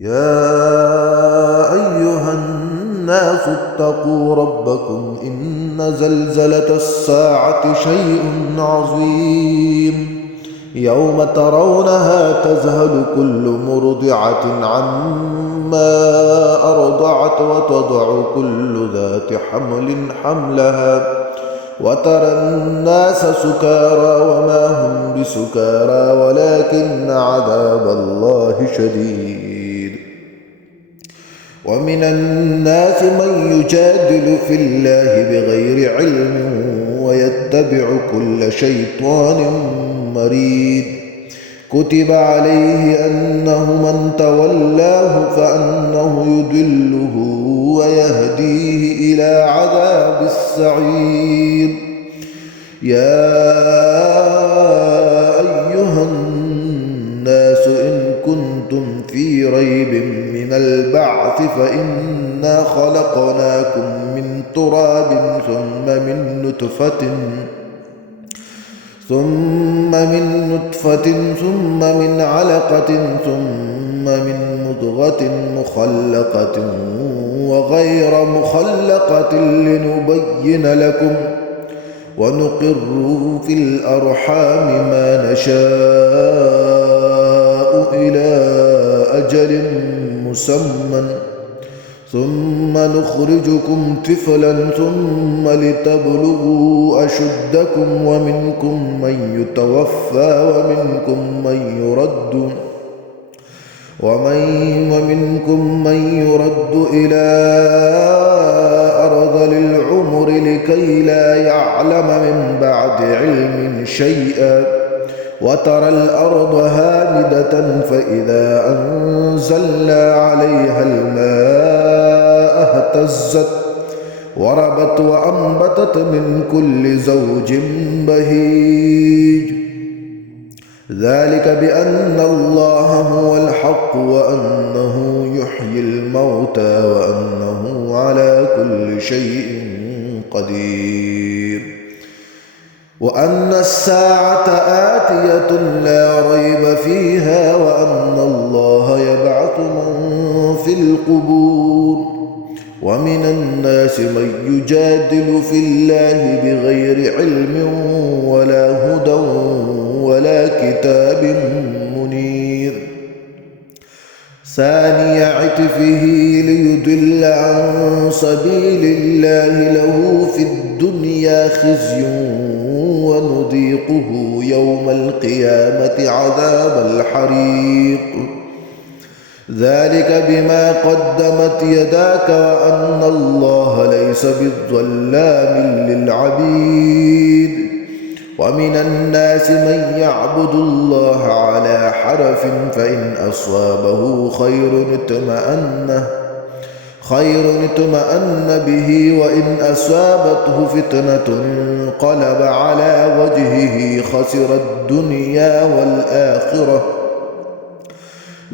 يا أيها الناس اتقوا ربكم إن زلزلة الساعة شيء عظيم يوم ترونها تذهل كل مرضعة عما أرضعت وتضع كل ذات حمل حملها وترى الناس سكارى وما هم بسكارى ولكن عذاب الله شديد. ومن الناس من يجادل في الله بغير علم ويتبع كل شيطان مريد كتب عليه أنه من تولاه فأنه يضله ويهديه إلى عذاب السعير. يا أيها الناس إن كنتم في ريب من البعث فإنا خلقناكم من تراب ثم من نطفة ثم من علقة ثم من مضغة مخلقة وغير مخلقة لنبين لكم ونقر في الأرحام ما نشاء إلى أجل مسمى ثم نخرجكم طفلا ثم لتبلغوا أشدكم ومنكم من يتوفى ومنكم من يرد إلى أرذل العمر لكي لا يعلم من بعد علم شيئا وترى الأرض هامدة فإذا أنزلنا عليها الماء اهتزت وربت وأنبتت من كل زوج بهيج ذلك بأن الله هو الحق وأنه يحيي الموتى وأنه على كل شيء قدير وأن الساعة آتية لا ريب فيها وأن الله يبعث من في القبور ومن الناس من يجادل في الله بغير علم ولا هدى ولا كتاب منير ثاني عطفه ليضل عن سبيل الله له في الدنيا خزي ونذيقه يوم القيامة عذاب الحريق ذلك بما قدمت يداك وأن الله ليس بالظلام للعبيد ومن الناس من يعبد الله على حرف فإن أصابه خير اطمأن به وإن أصابته فتنة انقلب على وجهه خسر الدنيا والآخرة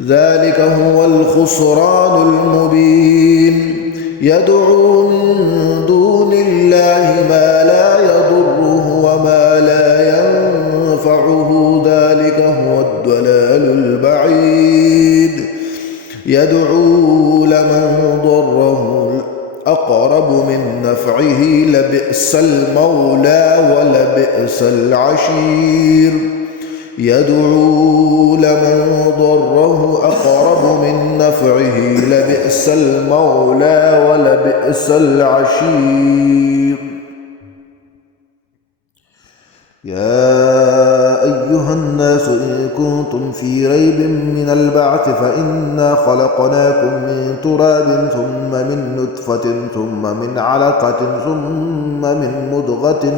ذلك هو الخسران المبين يدعو من دون الله ما لا يضره وما لا ينفعه ذلك هو الضلال البعيد يدعو لمن ضره أقرب من نفعه لبئس المولى ولبئس العشير يدعو لمن ضره أقرب من نفعه لبئس المولى ولبئس العشير. يا أيها الناس إن كنتم في ريب من البعث فإنا خلقناكم من تراب ثم من نطفة ثم من علقة ثم من مضغة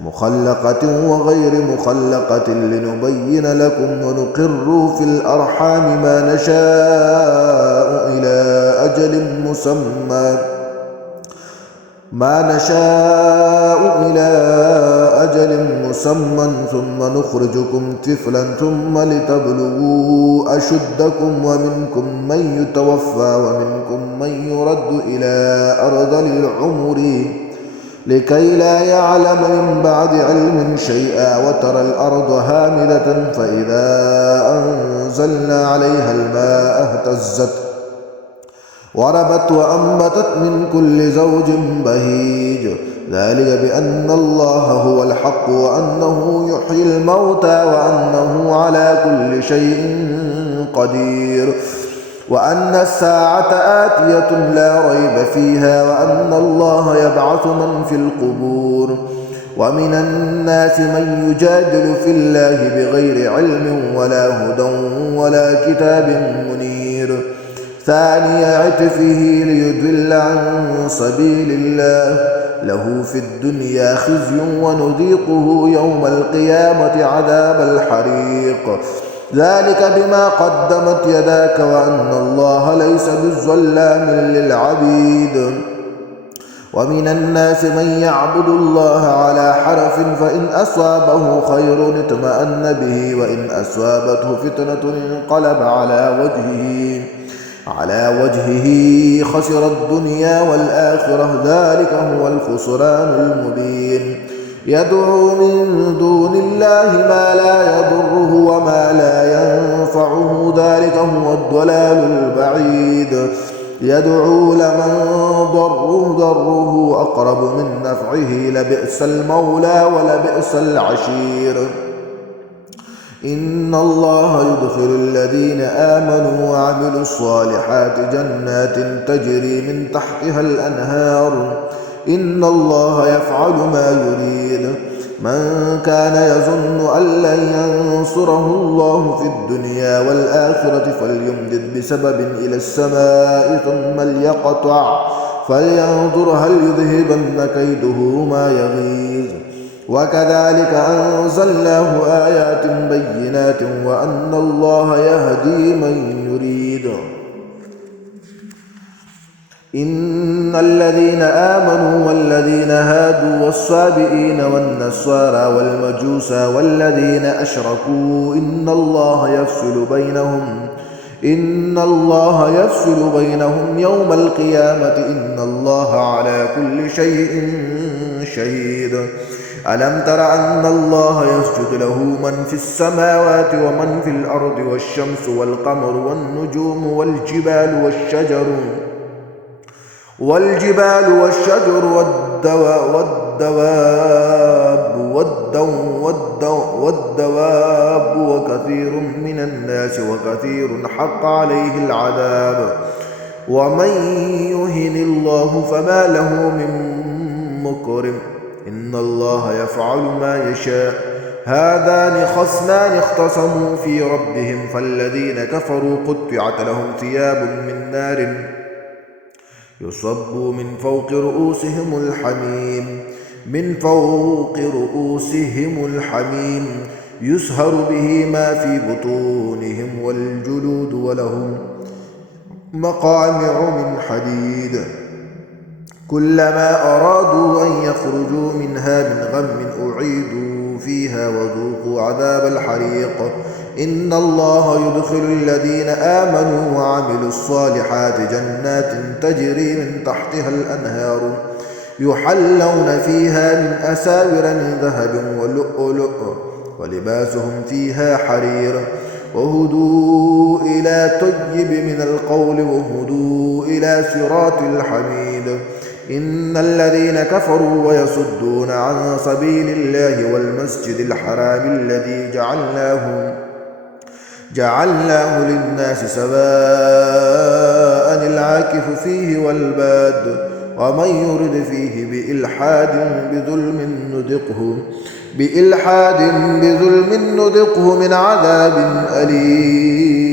مخلقة وغير مخلقة لنبين لكم ونقر في الأرحام ما نشاء إلى أجل مسمى ثم نخرجكم طفلا ثم لتبلغوا أشدكم ومنكم من يتوفى ومنكم من يرد إلى أرذل العمر لكي لا يعلم من بعد علم شيئا وترى الأرض هامدة فإذا أنزلنا عليها الماء اهتزت وربت وأنبتت من كل زوج بهيج ذلك بأن الله هو الحق وأنه يحيي الموتى وأنه على كل شيء قدير وأن الساعة آتية لا ريب فيها وأن الله يبعث من في القبور ومن الناس من يجادل في الله بغير علم ولا هدى ولا كتاب منير ثاني عطفه ليضل عن سبيل الله له في الدنيا خزي ونذيقه يوم القيامة عذاب الحريق ذلك بما قدمت يداك وأن الله ليس بالظلام للعبيد ومن الناس من يعبد الله على حرف فإن أصابه خير اطمأن به وإن أصابته فتنة انقلب على وجهه خسر الدنيا والآخرة ذلك هو الخسران المبين يدعو من دون الله ما لا يضره وما لا ينفعه ذلك هو الضلال البعيد يدعو لمن ضره أقرب من نفعه لبئس المولى ولبئس العشير إن الله يدخل الذين آمنوا وعملوا الصالحات جنات تجري من تحتها الأنهار إن الله يفعل ما يريد من كان يظن أن لن ينصره الله في الدنيا والآخرة فليمدد بسبب إلى السماء ثم ليقطع فلينظر هل يذهبن كيده ما يغيظ وكذلك أنزلناه آيات بينات وأن الله يهدي من يريد إن الذين آمنوا والذين هادوا والصابئين والنصارى والمجوس والذين أشركوا إن الله يفصل بينهم يوم القيامة إن الله على كل شيء شهيد ألم تر أن الله يسجد له من في السماوات ومن في الأرض والشمس والقمر والنجوم والجبال والشجر والدواب وكثير من الناس وكثير حق عليه العذاب ومن يهن الله فما له من مكرم إن الله يفعل ما يشاء هذان خصمان اختصموا في ربهم فالذين كفروا قطعت لهم ثياب من نار يصب من فوق رؤوسهم الحميم يسهر به ما في بطونهم والجلود ولهم مقامع من حديد كلما أرادوا أن يخرجوا منها من غم أعيدوا فيها وذوقوا عذاب الحريق إن الله يدخل الذين آمنوا وعملوا الصالحات جنات تجري من تحتها الأنهار يحلون فيها من أساور من ذهب ولؤلؤ ولباسهم فيها حرير وهدوا إلى طيب من القول وهدوا إلى صراط الحميد إن الذين كفروا ويصدون عن سبيل الله والمسجد الحرام الذي جعلناه للناس سواء العاكف فيه والباد ومن يرد فيه بإلحاد بظلم نذقه من عذاب أليم